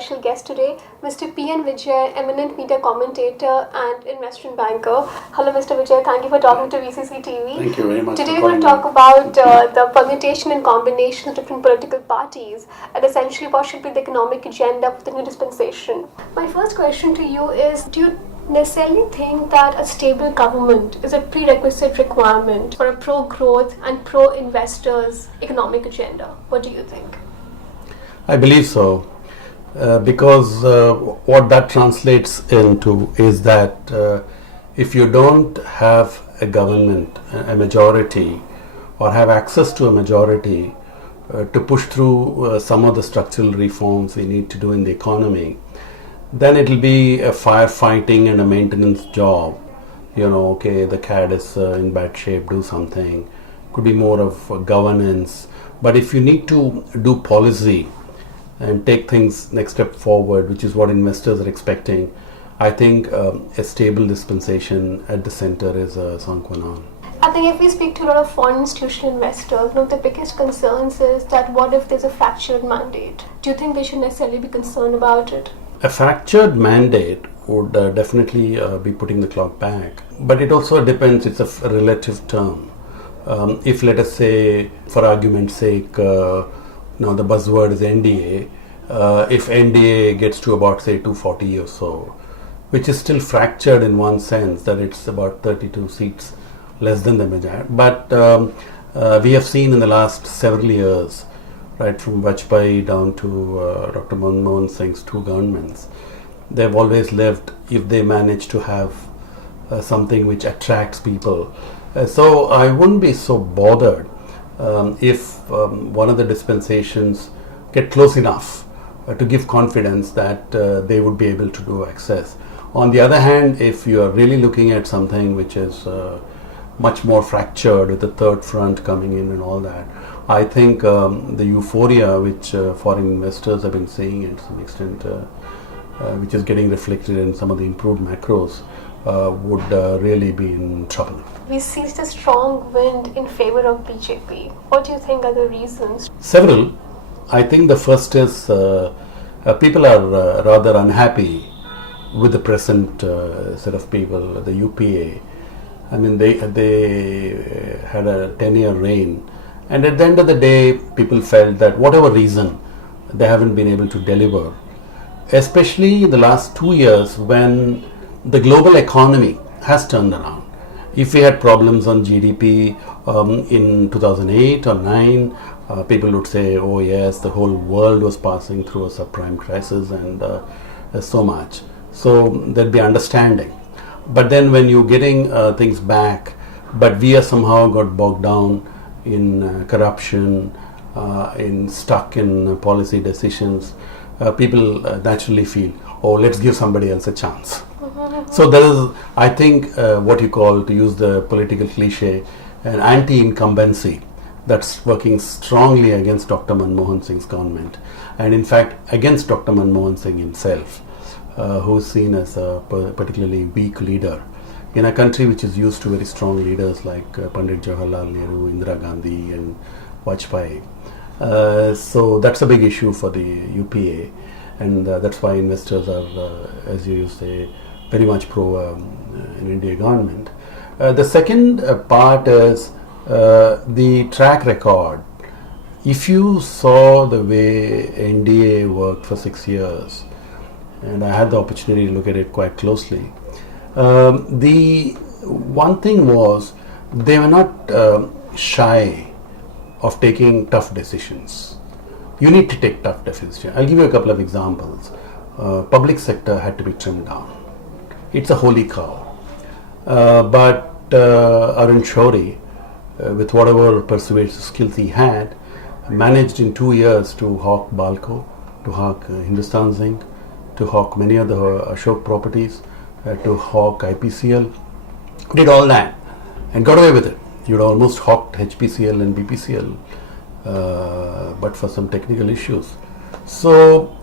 special guest today, Mr. P.N. Vijay, eminent media commentator and investment banker. Hello, Mr. Vijay. Thank you for talking to VCC TV. Thank you very much. Today we will talk about the permutation and combination of different political parties and essentially what should be the economic agenda for the new dispensation. My first question to you is, do you necessarily think that a stable government is a prerequisite requirement for a pro-growth and pro-investors economic agenda? What do you think? I believe so, because what that translates into is that if you don't have a government, a majority, or have access to a majority to push through some of the structural reforms we need to do in the economy, then it will be a firefighting and a maintenance job. Okay, the CAD is in bad shape, do something. Could be more of governance. But if you need to do policy and take things next step forward, which is what investors are expecting, I think a stable dispensation at the center is a sine qua non. I think if we speak to a lot of foreign institutional investors, one of the biggest concerns is that what if there's a fractured mandate? Do you think they should necessarily be concerned about it? A fractured mandate would definitely be putting the clock back. But it also depends, it's a relative term. If, let us say, for argument's sake, now the buzzword is NDA, if NDA gets to about, say, 240 or so, which is still fractured in one sense, that it's about 32 seats less than the majority. But we have seen in the last several years, right from Vijay down to Dr. Manmohan Singh's two governments, they've always lived if they manage to have something which attracts people. So I wouldn't be so bothered if one of the dispensations get close enough to give confidence that they would be able to do access. On the other hand, if you are really looking at something which is much more fractured with the third front coming in and all that, I think the euphoria which foreign investors have been seeing to some extent, which is getting reflected in some of the improved macros, would really be in trouble. We see a strong wind in favor of BJP. What do you think are the reasons? Several. I think the first is people are rather unhappy with the present set of people, the UPA. I mean, they had a 10-year reign. And at the end of the day, people felt that whatever reason, they haven't been able to deliver. Especially in the last 2 years when the global economy has turned around. If we had problems on GDP in 2008 or 9, people would say, oh yes, the whole world was passing through a subprime crisis and so much. So there'd be understanding. But then when you're getting things back, but we are somehow got bogged down in corruption, stuck in policy decisions, people naturally feel, oh, let's give somebody else a chance. So there is, I think, what you call, to use the political cliche, an anti-incumbency that's working strongly against Dr. Manmohan Singh's government, and in fact against Dr. Manmohan Singh himself, who is seen as a particularly weak leader in a country which is used to very strong leaders like Pandit Jawaharlal Nehru, Indira Gandhi and Vijay. So that's a big issue for the UPA, and that's why investors are, as you say, very much pro an India government. The second part is the track record. If you saw the way NDA worked for 6 years, and I had the opportunity to look at it quite closely, the one thing was they were not shy of taking tough decisions. You need to take tough decisions. I'll give you a couple of examples. Public sector had to be trimmed down. It's a holy cow. But Arun Shourie, with whatever persuasive skills he had, managed in 2 years to hawk Balco, to hawk Hindustan Zinc, to hawk many of the Ashok properties, to hawk IPCL, did all that and got away with it. You'd almost hawked HPCL and BPCL, but for some technical issues. So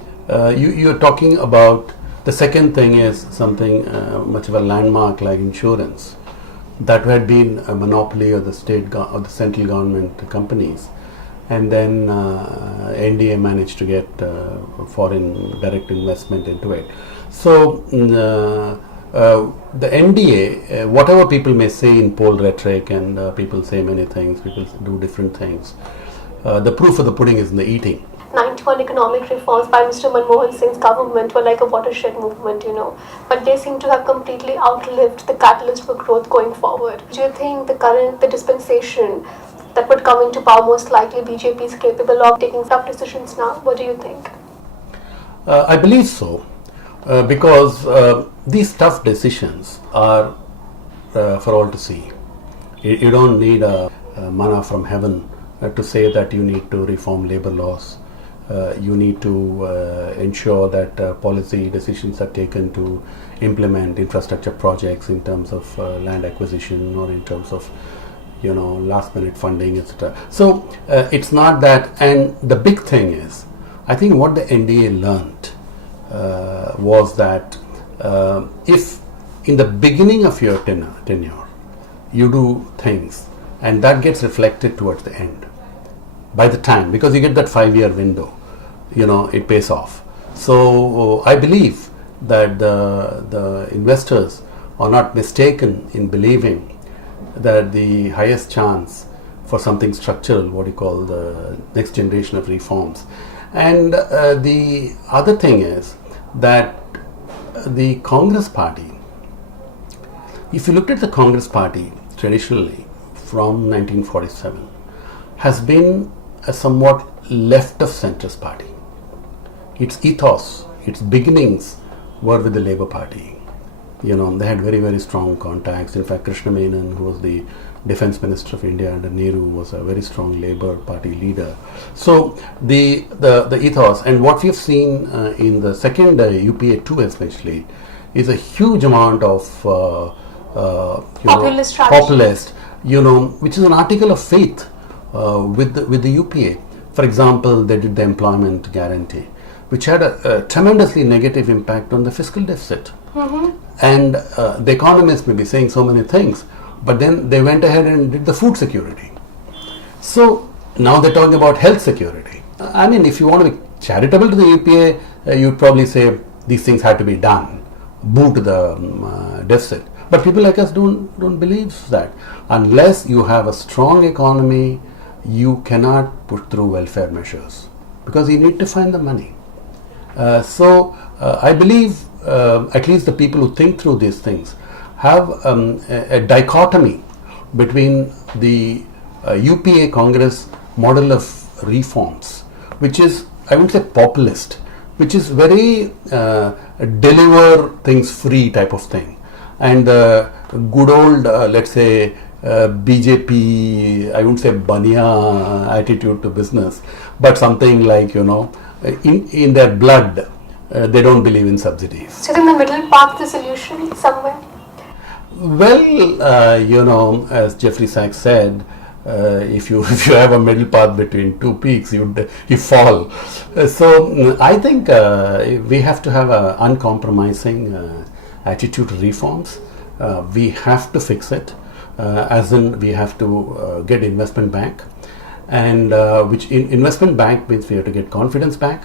you're talking about, the second thing is something much of a landmark like insurance, that had been a monopoly of the state or the central government companies. and then NDA managed to get foreign direct investment into it. So the NDA, whatever people may say in poll rhetoric, and people say many things, people do different things, the proof of the pudding is in the eating. 91 economic reforms by Mr. Manmohan Singh's government were like a watershed movement, but they seem to have completely outlived the catalyst for growth going forward. Do you think the dispensation that would come into power, most likely BJP is capable of taking tough decisions now? What do you think? I believe so, because these tough decisions are for all to see. You don't need a manna from heaven to say that you need to reform labor laws. You need to ensure that policy decisions are taken to implement infrastructure projects in terms of land acquisition or in terms of last minute funding, etc. So it's not that. And the big thing is, I think what the NDA learned was that if in the beginning of your tenure you do things and that gets reflected towards the end, by the time, because you get that 5-year window, it pays off. So I believe that the investors are not mistaken in believing that the highest chance for something structural, what you call the next generation of reforms. And the other thing is that the Congress party, if you looked at the Congress party traditionally from 1947, has been a somewhat left of centrist party. Its ethos, its beginnings were with the Labour Party. They had very, very strong contacts. In fact, Krishna Menon, who was the Defence Minister of India under Nehru, was a very strong Labour Party leader. So the ethos, and what we have seen in the second UPA 2 especially, is a huge amount of populist, which is an article of faith with the UPA. For example, they did the employment guarantee, which had a tremendously negative impact on the fiscal deficit. Mm-hmm. And the economists may be saying so many things, but then they went ahead and did the food security. So now they're talking about health security. I mean, if you want to be charitable to the UPA, you'd probably say these things had to be done, boo to the deficit. But people like us don't believe that. Unless you have a strong economy, you cannot put through welfare measures because you need to find the money. So I believe at least the people who think through these things have a dichotomy between the UPA Congress model of reforms, which is, I would say, populist, which is very deliver things free type of thing, and the good old, let's say, BJP, I wouldn't say bania attitude to business, but something like, in their blood, they don't believe in subsidies. So in the middle path, the solution somewhere? Well, as Jeffrey Sachs said, if you have a middle path between two peaks, you fall. So I think we have to have an uncompromising attitude to reforms. We have to fix it, as in we have to get investment back, and which investment back means we have to get confidence back.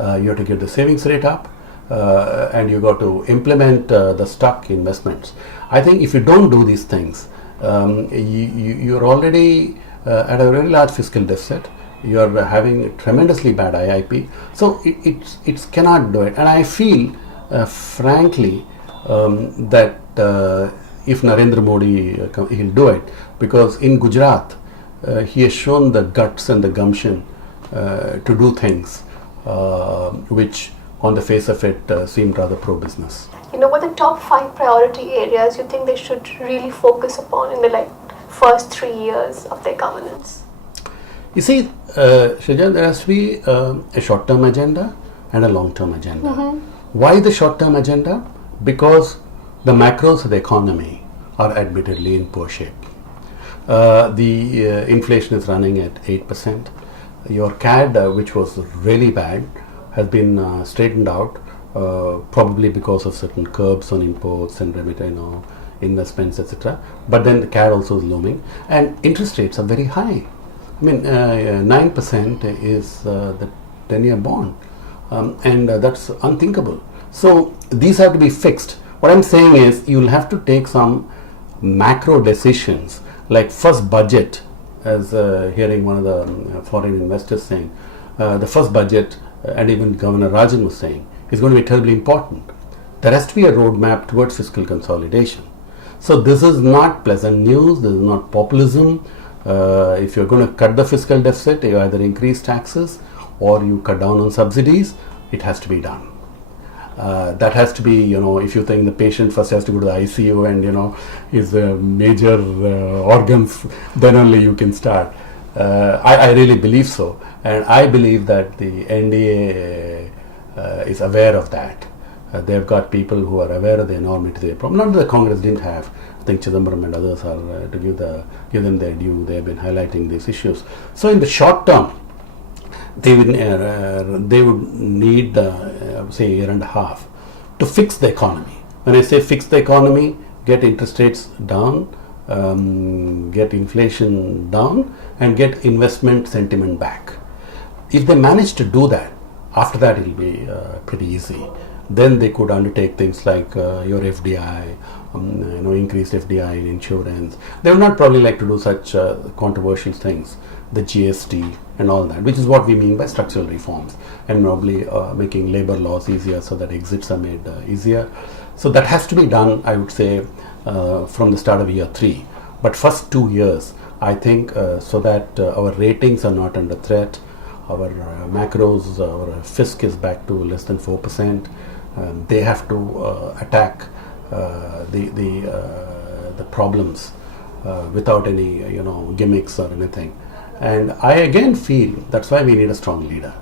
You have to get the savings rate up, and you got to implement the stuck investments. I think if you don't do these things, you're already at a very large fiscal deficit. You're having tremendously bad IIP. So it cannot do it. And I feel, frankly, that if Narendra Modi, he'll do it, because in Gujarat, he has shown the guts and the gumption to do things which on the face of it seemed rather pro-business. What are the top 5 priority areas you think they should really focus upon in the first 3 years of their governance? You see, Shreya, there has to be a short-term agenda and a long-term agenda. Mm-hmm. Why the short-term agenda? Because the macros of the economy are admittedly in poor shape. The inflation is running at 8%. Your CAD, which was really bad, has been straightened out, probably because of certain curbs on imports and investments, etc. But then the CAD also is looming, and interest rates are very high. I mean, 9% is the 10-year bond, and that's unthinkable. So these have to be fixed. What I'm saying is you'll have to take some macro decisions, like first budget, as hearing one of the foreign investors saying, the first budget, and even Governor Rajan was saying, is going to be terribly important. There has to be a roadmap towards fiscal consolidation. So this is not pleasant news, this is not populism. If you're going to cut the fiscal deficit, you either increase taxes or you cut down on subsidies. It has to be done. That has to be, if you think the patient first has to go to the ICU and, his major organs, then only you can start. I really believe so. And I believe that the NDA is aware of that. They've got people who are aware of the enormity of the problem. Not that the Congress didn't have. I think Chidambaram and others are, to give them their due, they have been highlighting these issues. So in the short term, they would need, say, a year and a half to fix the economy. When I say fix the economy, get interest rates down, get inflation down, and get investment sentiment back. If they manage to do that, after that it will be pretty easy. Then they could undertake things like your FDI, increased FDI in insurance. They would not probably like to do such controversial things, the GST and all that, which is what we mean by structural reforms, and probably making labor laws easier so that exits are made easier. So that has to be done, I would say, from the start of year 3. But first 2 years, I think, so that our ratings are not under threat, our macros, our fisc is back to less than 4%. They have to attack the problems without any gimmicks or anything. And I again feel that's why we need a strong leader.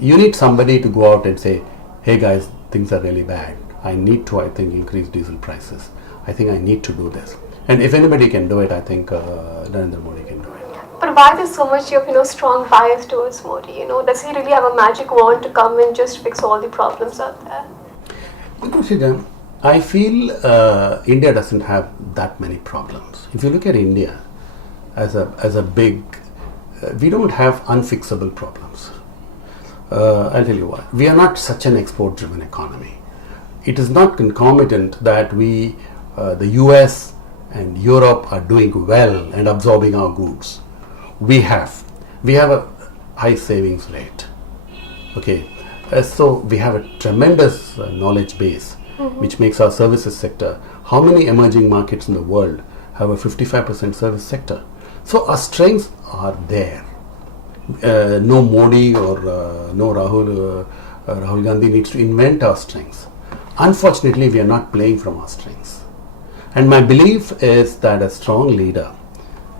You need somebody to go out and say, hey guys, things are really bad. I need to, increase diesel prices. I think I need to do this. And if anybody can do it, I think Narendra Modi can do it. But why there's so much of strong bias towards Modi? Does he really have a magic wand to come and just fix all the problems out there? I feel India doesn't have that many problems. If you look at India as a big, we don't have unfixable problems. I'll tell you why. We are not such an export-driven economy. It is not concomitant that the US and Europe are doing well and absorbing our goods. We have a high savings rate. Okay, so we have a tremendous knowledge base, which makes our services sector. How many emerging markets in the world have a 55% service sector? So our strengths are there. No Modi or no Rahul Gandhi needs to invent our strengths. Unfortunately, we are not playing from our strengths. And my belief is that a strong leader,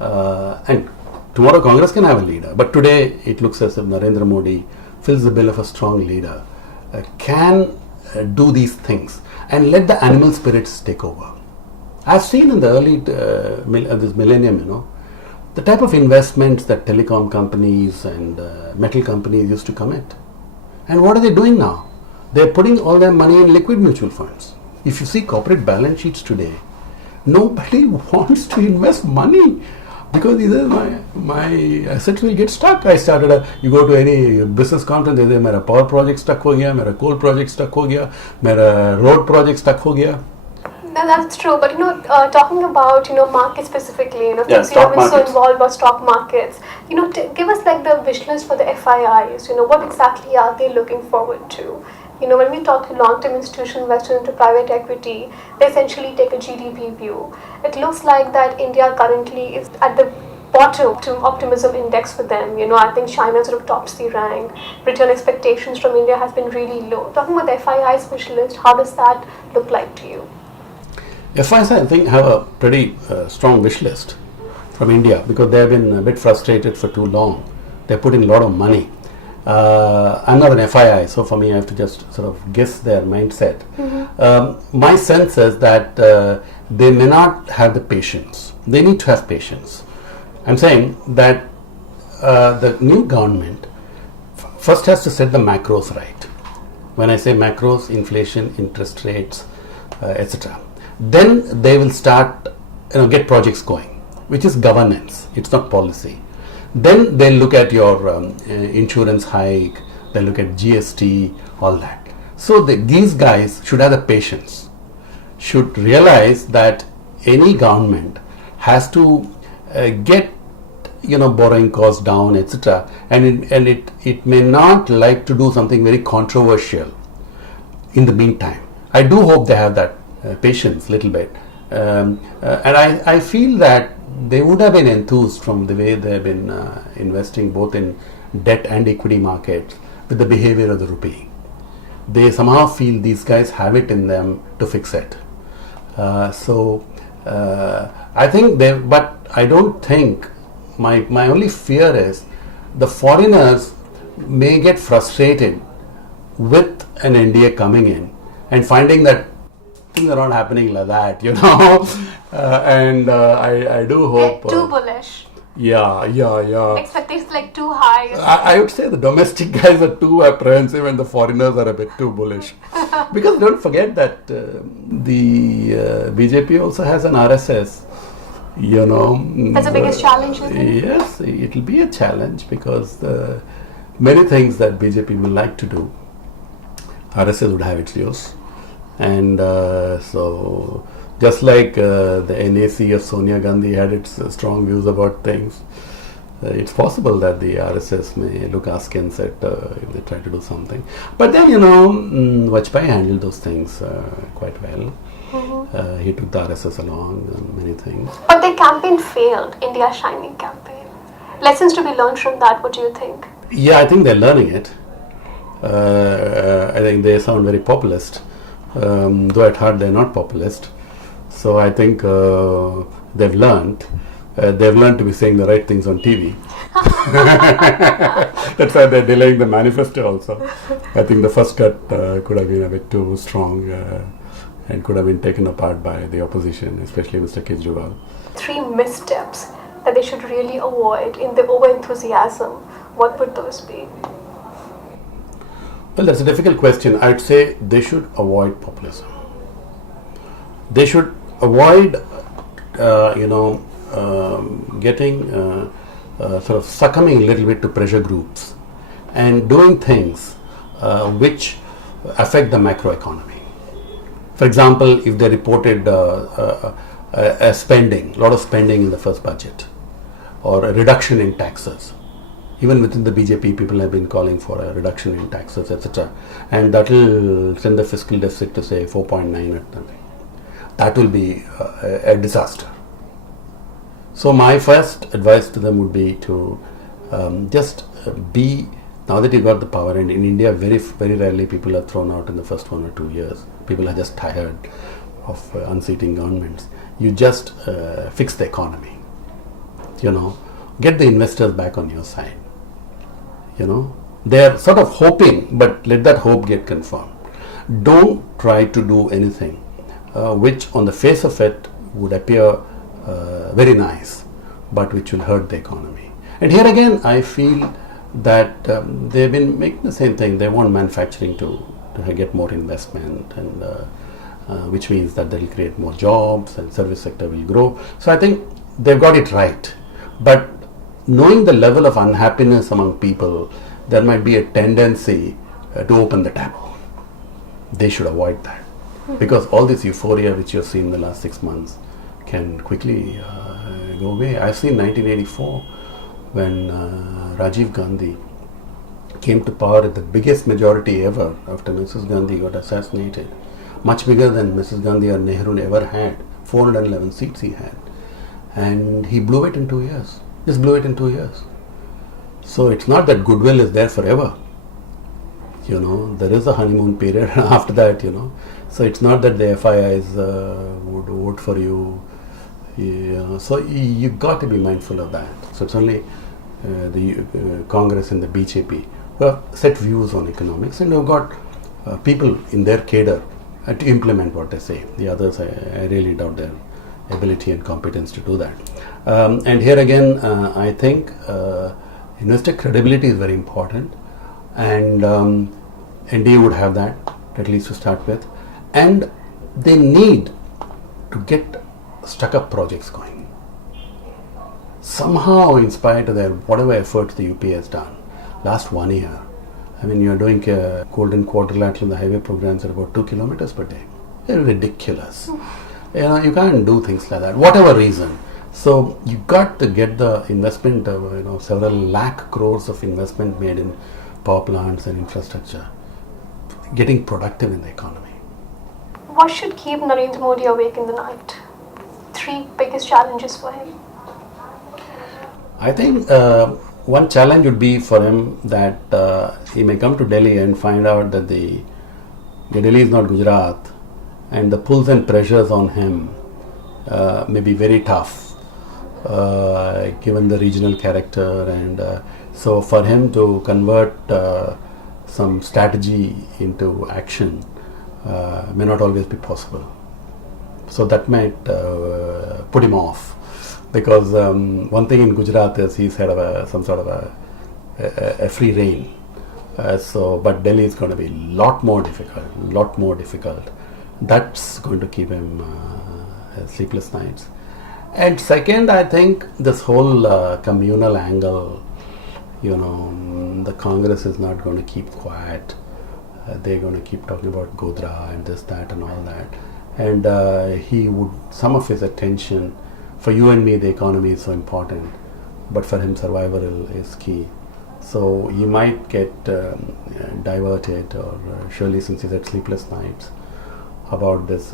and tomorrow Congress can have a leader, but today it looks as if Narendra Modi fills the bill of a strong leader, can do these things and let the animal spirits take over. I've seen in the early this millennium, the type of investments that telecom companies and metal companies used to commit. And what are they doing now? They're putting all their money in liquid mutual funds. If you see corporate balance sheets today, nobody wants to invest money because either my assets will get stuck. You go to any business conference, they say, मेरा power project stuck हो गया, मेरा coal project stuck हो गया, मेरा road project stuck हो गया. No, that's true. But talking about markets specifically, since you stock have been so markets. involved about stock markets, give us like the wish list for the FIIs. What exactly are they looking forward to? When we talk to long-term institutional investors into private equity, they essentially take a GDP view. It looks like that India currently is at the bottom to optimism index for them. I think China sort of tops the rank. Return expectations from India has been really low. Talking about the FIIs wish list, how does that look like to you? FIs, I think, have a pretty strong wish list from India because they have been a bit frustrated for too long. They put in a lot of money. I'm not an FII, so for me I have to just sort of guess their mindset. My sense is that they may not have the patience. They need to have patience. I'm saying that the new government first has to set the macros right. When I say macros, inflation, interest rates, etc. Then they will start, get projects going, which is governance. It's not policy. Then they'll look at your insurance hike, they'll look at GST, all that. So these guys should have the patience, should realize that any government has to get borrowing costs down, etc. And it may not like to do something very controversial in the meantime. I do hope they have that patience little bit. And I feel that they would have been enthused from the way they have been investing both in debt and equity markets with the behavior of the rupee. They somehow feel these guys have it in them to fix it. I think but I don't think, my only fear is the foreigners may get frustrated with an NDA coming in and finding that things are not happening like that, I do hope. They're too bullish. Yeah. Expectations like too high. I would say the domestic guys are too apprehensive and the foreigners are a bit too bullish. Because don't forget that the BJP also has an RSS. That's the biggest challenge, isn't it? Yes, it will be a challenge because many things that BJP will like to do, RSS would have its use. And so just like the NAC of Sonia Gandhi had its strong views about things, it's possible that the RSS may look askance at if they try to do something. But then, Vajpayee handled those things quite well. He took the RSS along and many things. But their campaign failed, India's Shining campaign. Lessons to be learned from that, what do you think? Yeah, I think they're learning it. I think they sound very populist, though at heart they're not populist. So I think they've learned. They've learned to be saying the right things on TV. That's why they're delaying the manifesto also. I think the first cut could have been a bit too strong and could have been taken apart by the opposition, especially Mr. Kejriwal. 3 missteps that they should really avoid in the over-enthusiasm. What would those be? Well, that's a difficult question. I'd say they should avoid populism. They should avoid, getting sort of succumbing a little bit to pressure groups and doing things which affect the macroeconomy. For example, if they reported a lot of spending in the first budget, or a reduction in taxes. Even within the BJP, people have been calling for a reduction in taxes, etc. And that will send the fiscal deficit to say 4.9 or something. That will be a disaster. So my first advice to them would be to just be, now that you got the power, and in India very, very rarely people are thrown out in the first 1 or 2 years. People are just tired of unseating governments. You just fix the economy. Get the investors back on your side. They are sort of hoping, but let that hope get confirmed. Don't try to do anything which on the face of it would appear very nice, but which will hurt the economy. And here again, I feel that they've been making the same thing. They want manufacturing to get more investment, and which means that they'll create more jobs and service sector will grow. So I think they've got it right. But knowing the level of unhappiness among people, there might be a tendency to open the tap. They should avoid that. Because all this euphoria which you've seen in the last 6 months can quickly go away. I've seen 1984 when Rajiv Gandhi came to power at the biggest majority ever after Mrs. Gandhi got assassinated. Much bigger than Mrs. Gandhi or Nehru ever had. 411 seats he had. And he blew it in 2 years. Just blew it in 2 years. So it's not that goodwill is there forever. There is a honeymoon period after that, So it's not that the FIIs would vote for you. So you've got to be mindful of that. So it's only the Congress and the BJP who have set views on economics, and who've got people in their cadre to implement what they say. The others, I really doubt their ability and competence to do that. And here again, I think investor credibility is very important, and NDA would have that, at least to start with, and they need to get stuck-up projects going. somehow, in spite of their whatever efforts the UP has done, last 1 year, I mean, you're doing golden quadrilateral in the highway programs at about 2 kilometers per day. They're ridiculous. You can't do things like that, whatever reason. So you got to get the investment, several lakh crores of investment made in power plants and infrastructure, getting productive in the economy. What should keep Narendra Modi awake in the night? 3 biggest challenges for him. I think one challenge would be for him that he may come to Delhi and find out that the Delhi is not Gujarat, and the pulls and pressures on him may be very tough, given the regional character, and so for him to convert some strategy into action may not always be possible. So that might put him off. Because one thing in Gujarat is he's had some sort of a free reign. But Delhi is going to be a lot more difficult. That's going to keep him sleepless nights. And second, I think this whole communal angle, the Congress is not going to keep quiet. They're going to keep talking about Godhra and this, that and all that. And some of his attention, for you and me, the economy is so important, but for him, survival is key. So he might get diverted, or surely since he's had sleepless nights about this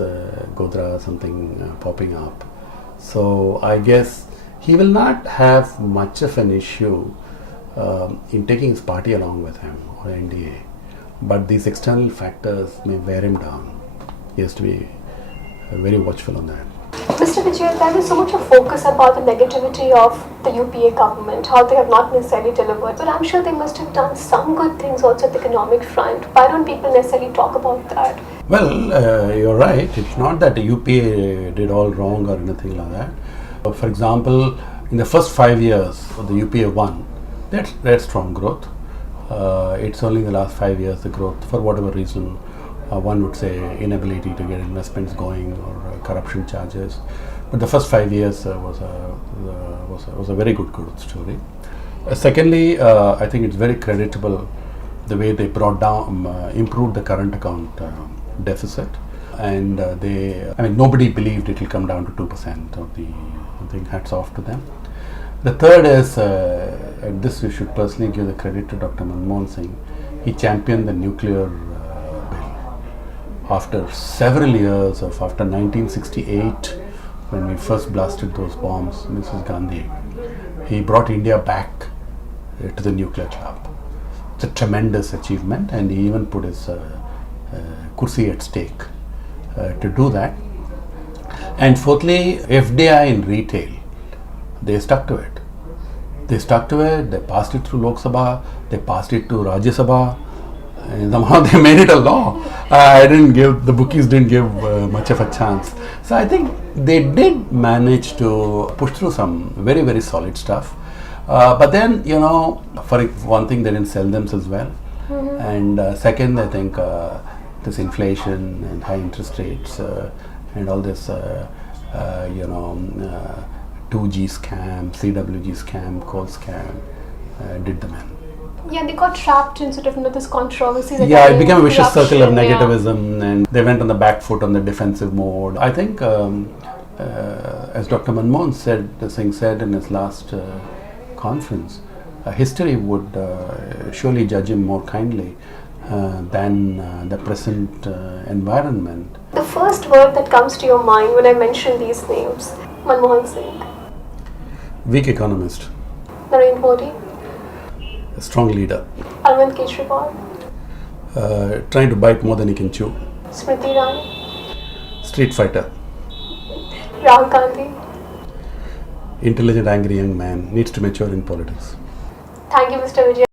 Godhra something popping up. So I guess he will not have much of an issue in taking his party along with him, or NDA. But these external factors may wear him down. He has to be very watchful on that. Mr. Vijay, there is so much of focus about the negativity of the UPA government, how they have not necessarily delivered. But I'm sure they must have done some good things also at the economic front. Why don't people necessarily talk about that? Well, you're right. It's not that the UPA did all wrong or anything like that. For example, in the first 5 years of the UPA won, they had strong growth. It's only in the last 5 years the growth, for whatever reason, one would say inability to get investments going, or corruption charges. But the first 5 years was a very good growth story. Secondly, I think it's very creditable the way they brought down, improved the current account deficit, and nobody believed it will come down to 2% of the. I think hats off to them. The third is, at this we should personally give the credit to Dr. Manmohan Singh. He championed the nuclear bill. After several years after 1968, when we first blasted those bombs, Mrs. Gandhi, he brought India back to the nuclear club. It's a tremendous achievement, and he even put his kursi at stake to do that. And fourthly, FDI in retail, they stuck to it. They passed it through Lok Sabha, they passed it to Rajya Sabha, and somehow they made it a law. The bookies didn't give much of a chance. So I think they did manage to push through some very, very solid stuff. But then, for one thing, they didn't sell themselves well. Mm-hmm. And second, I think this inflation and high interest rates and all this, 2G scam, CWG scam, coal scam, did them in. Yeah, they got trapped in sort of this controversy. Yeah, it became a vicious circle of negativism, and they went on the back foot, on the defensive mode. I think, as Dr. Manmohan Singh said in his last conference, history would surely judge him more kindly than the present environment. The first word that comes to your mind when I mention these names: Manmohan Singh. Weak economist. Narendra Modi. A strong leader. Arvind Kejriwal. Trying to bite more than he can chew. Smriti Irani. Street fighter. Rahul Gandhi. Intelligent, angry young man, needs to mature in politics. Thank you, Mr. Vijay.